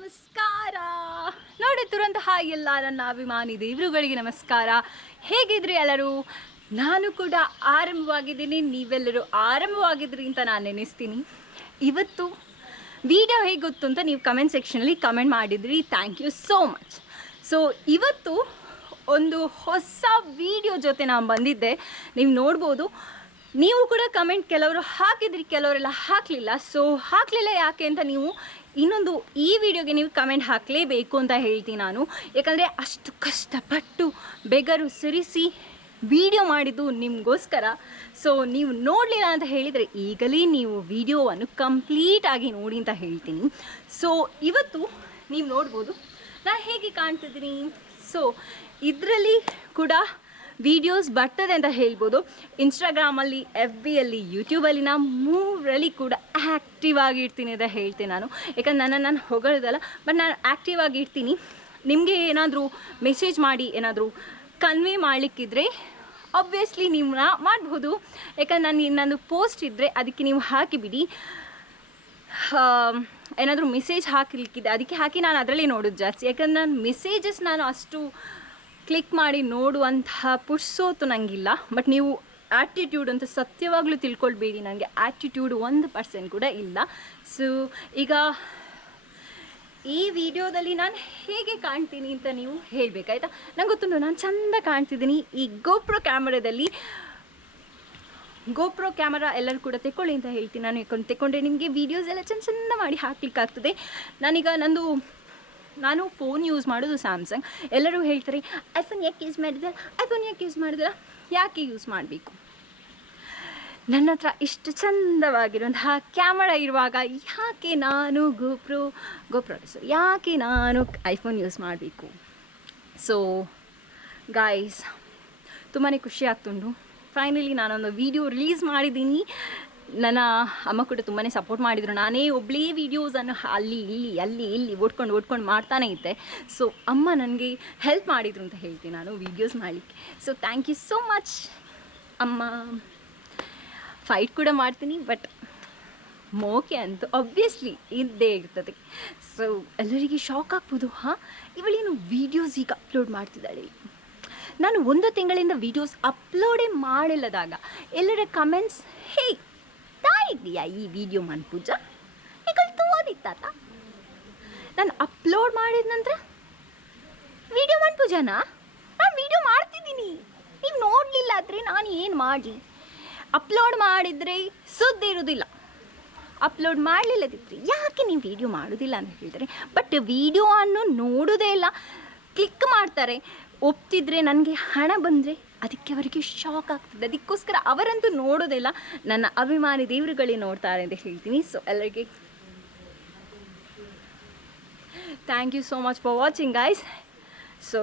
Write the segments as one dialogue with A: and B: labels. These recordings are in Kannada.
A: ನಮಸ್ಕಾರ. ನೋಡುತ್ತಿರುವಂತಹ ಎಲ್ಲ ನನ್ನ ಅಭಿಮಾನಿ ದೇವರುಗಳಿಗೆ ನಮಸ್ಕಾರ. ಹೇಗಿದ್ರಿ ಎಲ್ಲರೂ? ನಾನು ಕೂಡ ಆರಂಭವಾಗಿದ್ದೀನಿ. ನೀವೆಲ್ಲರೂ ಆರಂಭವಾಗಿದ್ರಿ ಅಂತ ನಾನು ನೆನೆಸ್ತೀನಿ. ಇವತ್ತು ವಿಡಿಯೋ ಹೇಗೆ ಗೊತ್ತು ಅಂತ ನೀವು ಕಮೆಂಟ್ ಸೆಕ್ಷನಲ್ಲಿ ಕಮೆಂಟ್ ಮಾಡಿದ್ರಿ. Thank you so much. So, ಇವತ್ತು ಒಂದು ಹೊಸ ವಿಡಿಯೋ ಜೊತೆ ನಾನು ಬಂದಿದ್ದೆ. ನೀವು ನೋಡ್ಬೋದು. ನೀವು ಕೂಡ ಕಮೆಂಟ್ ಕೆಲವರು ಹಾಕಿದ್ರಿ, ಕೆಲವರೆಲ್ಲ ಹಾಕಲಿಲ್ಲ. ಸೊ ಹಾಕಲಿಲ್ಲ ಯಾಕೆ ಅಂತ ನೀವು ಇನ್ನೊಂದು ಈ ವಿಡಿಯೋಗೆ ನೀವು ಕಮೆಂಟ್ ಹಾಕಲೇಬೇಕು ಅಂತ ಹೇಳ್ತೀನಿ ನಾನು. ಯಾಕಂದರೆ ಅಷ್ಟು ಕಷ್ಟಪಟ್ಟು ಬೆಗರು ಸುರಿಸಿ ವಿಡಿಯೋ ಮಾಡಿದ್ದು ನಿಮಗೋಸ್ಕರ. ಸೊ ನೀವು ನೋಡಲಿಲ್ಲ ಅಂತ ಹೇಳಿದರೆ ಈಗಲೇ ನೀವು ವಿಡಿಯೋವನ್ನು ಕಂಪ್ಲೀಟಾಗಿ ನೋಡಿ ಅಂತ ಹೇಳ್ತೀನಿ. ಸೊ ಇವತ್ತು ನೀವು ನೋಡ್ಬೋದು. ನಾನು ಹೇಗೆ ಕಾಣ್ತಿದ್ದೀನಿ? ಸೊ ಇದರಲ್ಲಿ ಕೂಡ ವಿಡಿಯೋಸ್ ಬರ್ತದೆ ಅಂತ ಹೇಳ್ಬೋದು. ಇನ್ಸ್ಟಾಗ್ರಾಮಲ್ಲಿ ಎಫ್ ಬಿಯಲ್ಲಿ ಯೂಟ್ಯೂಬಲ್ಲಿ ನಾನು ಮೂರಲ್ಲಿ ಕೂಡ ಆ್ಯಕ್ಟಿವ್ ಆಗಿರ್ತೀನಿ ಅಂತ ಹೇಳ್ತೀನಿ ನಾನು. ಯಾಕಂದ್ರೆ ನನ್ನ ನಾನು ಹೊಗಳೋದಲ್ಲ ಬಟ್ ನಾನು ಆ್ಯಕ್ಟಿವ್ ಆಗಿರ್ತೀನಿ ನಿಮಗೆ ಏನಾದರೂ ಮೆಸೇಜ್ ಮಾಡಿ, ಏನಾದರೂ ಕನ್ವೆ ಮಾಡಲಿಕ್ಕಿದ್ರೆ ಆಬ್ವಿಯಸ್ಲಿ ನೀವು ಮಾಡ್ಬೋದು. ಯಾಕಂದ್ರೆ ನಾನು ನನ್ನದು ಪೋಸ್ಟ್ ಇದ್ದರೆ ಅದಕ್ಕೆ ನೀವು ಹಾಕಿಬಿಡಿ. ಏನಾದರೂ ಮೆಸೇಜ್ ಹಾಕಲಿಕ್ಕಿದೆ ಅದಕ್ಕೆ ಹಾಕಿ ನಾನು ಅದರಲ್ಲಿ ನೋಡೋದು ಜಾಸ್ತಿ. ಯಾಕಂದ್ರೆ ನಾನು ಮೆಸೇಜಸ್ ನಾನು ಅಷ್ಟು ಕ್ಲಿಕ್ ಮಾಡಿ ನೋಡುವಂತಹ ಪುರ್ಸೋತು ನನಗಿಲ್ಲ ಬಟ್ ನೀವು ಆ್ಯಟಿಟ್ಯೂಡ್ ಅಂತ ಸತ್ಯವಾಗಲೂ ತಿಳ್ಕೊಳ್ಬೇಡಿ ನನಗೆ ಆ್ಯಟಿಟ್ಯೂಡ್ ಒಂದು ಪರ್ಸೆಂಟ್ ಕೂಡ ಇಲ್ಲ. ಸೊ ಈಗ ಈ ವಿಡಿಯೋದಲ್ಲಿ ನಾನು ಹೇಗೆ ಕಾಣ್ತೀನಿ ಅಂತ ನೀವು ಹೇಳಬೇಕಾಯ್ತಾ? ನಂಗೆ ಗೊತ್ತುಂಟು, ನಾನು ಚಂದ ಕಾಣ್ತಿದ್ದೀನಿ ಈ ಗೋಪ್ರೋ ಕ್ಯಾಮರಾದಲ್ಲಿ. ಗೋಪ್ರೋ ಕ್ಯಾಮರಾ ಎಲ್ಲರೂ ಕೂಡ ತೆಕ್ಕೊಳ್ಳಿ ಅಂತ ಹೇಳ್ತೀನಿ. ನಾನು ಯಾಕೊಂಡು ತೆಕ್ಕೊಂಡ್ರೆ ನಿಮಗೆ ವೀಡಿಯೋಸ್ ಎಲ್ಲ ಚೆಂದ ಚೆಂದ ಮಾಡಿ ಹಾಕ್ಲಿಕ್ಕಾಗ್ತದೆ. ನಾನೀಗ ನಂದು ನಾನು ಫೋನ್ ಯೂಸ್ ಮಾಡೋದು ಸ್ಯಾಮ್ಸಂಗ್ ಎಲ್ಲರೂ ಹೇಳ್ತಾರೆ ಐಫೋನ್ ಯಾಕೆ ಯೂಸ್ ಮಾಡಿದ್ರೆ ಐಫೋನ್ ಯಾಕೆ ಯೂಸ್ ಮಾಡಿದ್ರೆ ಯಾಕೆ ಯೂಸ್ ಮಾಡಬೇಕು? ನನ್ನ ಹತ್ರ ಇಷ್ಟು ಚಂದವಾಗಿರುವಂತಹ ಕ್ಯಾಮರಾ ಇರುವಾಗ ಯಾಕೆ ನಾನು ಗೋಪ್ರೋ ಗೋಪ್ರೋ ಯಾಕೆ ನಾನು ಐಫೋನ್ ಯೂಸ್ ಮಾಡಬೇಕು? ಸೊ ಗಾಯ್ಸ್ ತುಂಬಾ ಖುಷಿ ಆಗ್ತುಂಟು. ಫೈನಲಿ ನಾನೊಂದು ವಿಡಿಯೋ ರಿಲೀಸ್ ಮಾಡಿದ್ದೀನಿ. ನನ್ನ ಅಮ್ಮ ಕೂಡ ತುಂಬಾ ಸಪೋರ್ಟ್ ಮಾಡಿದರು. ನಾನೇ ಒಬ್ಬಳೇ ವೀಡಿಯೋಸನ್ನು ಅಲ್ಲಿ, ಇಲ್ಲಿ ಅಲ್ಲಿ, ಇಲ್ಲಿ ಓಡ್ಕೊಂಡು ಓಡ್ಕೊಂಡು ಮಾಡ್ತಾನೆ ಇದ್ದೆ. ಸೊ ಅಮ್ಮ ನನಗೆ ಹೆಲ್ಪ್ ಮಾಡಿದರು ಅಂತ ಹೇಳ್ತೀನಿ ನಾನು ವೀಡಿಯೋಸ್ ಮಾಡಲಿಕ್ಕೆ. So thank you so much ಅಮ್ಮ ಫೈಟ್ ಕೂಡ ಮಾಡ್ತೀನಿ ಬಟ್ ಮೋಕೆ ಅಂತೂ ಒಬ್ವಿಯಸ್ಲಿ ಇದ್ದೇ ಇರ್ತದೆ. ಸೊ ಎಲ್ಲರಿಗೆ ಶಾಕ್ ಆಗ್ಬೋದು, ಹಾಂ? ಇವಳೇನು ವೀಡಿಯೋಸ್ ಈಗ ಅಪ್ಲೋಡ್ ಮಾಡ್ತಿದ್ದಾಳೆ? ನಾನು ಒಂದು ತಿಂಗಳಿಂದ ವೀಡಿಯೋಸ್ ಅಪ್ಲೋಡೇ ಮಾಡಿಲ್ಲದಾಗ ಎಲ್ಲರ ಕಮೆಂಟ್ಸ್ ಹೇ ತಾಯಿದ್ದೀಯಾ ಈ ವಿಡಿಯೋ ಮನ್ ಪೂಜಾ ಈಗ ತೋದಿತ್ತಾತ? ನಾನು ಅಪ್ಲೋಡ್ ಮಾಡಿದ ನಂತರ ವಿಡಿಯೋ ಮನ್ ಪೂಜಾನಾ? ನಾನು ವಿಡಿಯೋ ಮಾಡ್ತಿದ್ದೀನಿ. ನೀವು ನೋಡಲಿಲ್ಲ ಆದರೆ ನಾನು ಏನು ಮಾಡಲಿ? ಅಪ್ಲೋಡ್ ಮಾಡಿದರೆ ಸುದ್ದಿ ಇರೋದಿಲ್ಲ. ಅಪ್ಲೋಡ್ ಮಾಡಲಿಲ್ಲದಿದ್ರೆ ಯಾಕೆ ನೀವು ವಿಡಿಯೋ ಮಾಡೋದಿಲ್ಲ ಅಂತ ಹೇಳಿದರೆ ಬಟ್ ವಿಡಿಯೋ ಅನ್ನು ನೋಡೋದೇ ಇಲ್ಲ. ಕ್ಲಿಕ್ ಮಾಡ್ತಾರೆ. ಒಪ್ತಿದ್ರೆ ನನಗೆ ಹಣ ಬಂದರೆ ಅದಕ್ಕೆ ಅವರಿಗೆ ಶಾಕ್ ಆಗ್ತದೆ. ಅದಕ್ಕೋಸ್ಕರ ಅವರಂತೂ ನೋಡೋದಿಲ್ಲ ನನ್ನ ಅಭಿಮಾನಿ ದೇವರುಗಳೇ ನೋಡ್ತಾರೆ ಅಂತ ಹೇಳ್ತೀನಿ. ಸೊ ಎಲ್ಲರಿಗೆ thank you so much for watching guys so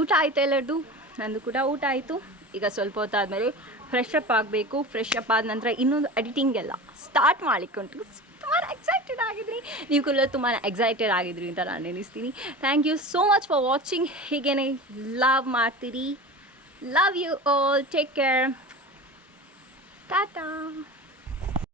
A: ಊಟ ಆಯಿತು ಎಲ್ಲರದು ನಂದು ಕೂಡ ಊಟ ಆಯಿತು. ಈಗ ಸ್ವಲ್ಪ ಹೊತ್ತಾದಮೇಲೆ ಫ್ರೆಶ್ ಅಪ್ ಆಗಬೇಕು ಫ್ರೆಶ್ ಅಪ್ ಆದ ನಂತರ ಇನ್ನೊಂದು ಎಡಿಟಿಂಗ್ ಎಲ್ಲ ಸ್ಟಾರ್ಟ್ ಮಾಡಲಿಕ್ಕುಂಟು ತುಂಬ ಎಕ್ಸೈಟೆಡ್ ಆಗಿದ್ರಿ ನೀವು ಕೂಡ ತುಂಬಾ ಎಕ್ಸೈಟೆಡ್ ಆಗಿದ್ರಿ ಅಂತ ನಾನು ನೆನೆಸ್ತೀನಿ thank you so much for watching ಹೀಗೇ ಲವ್ ಮಾಡ್ತೀರಿ. Love you all take care tata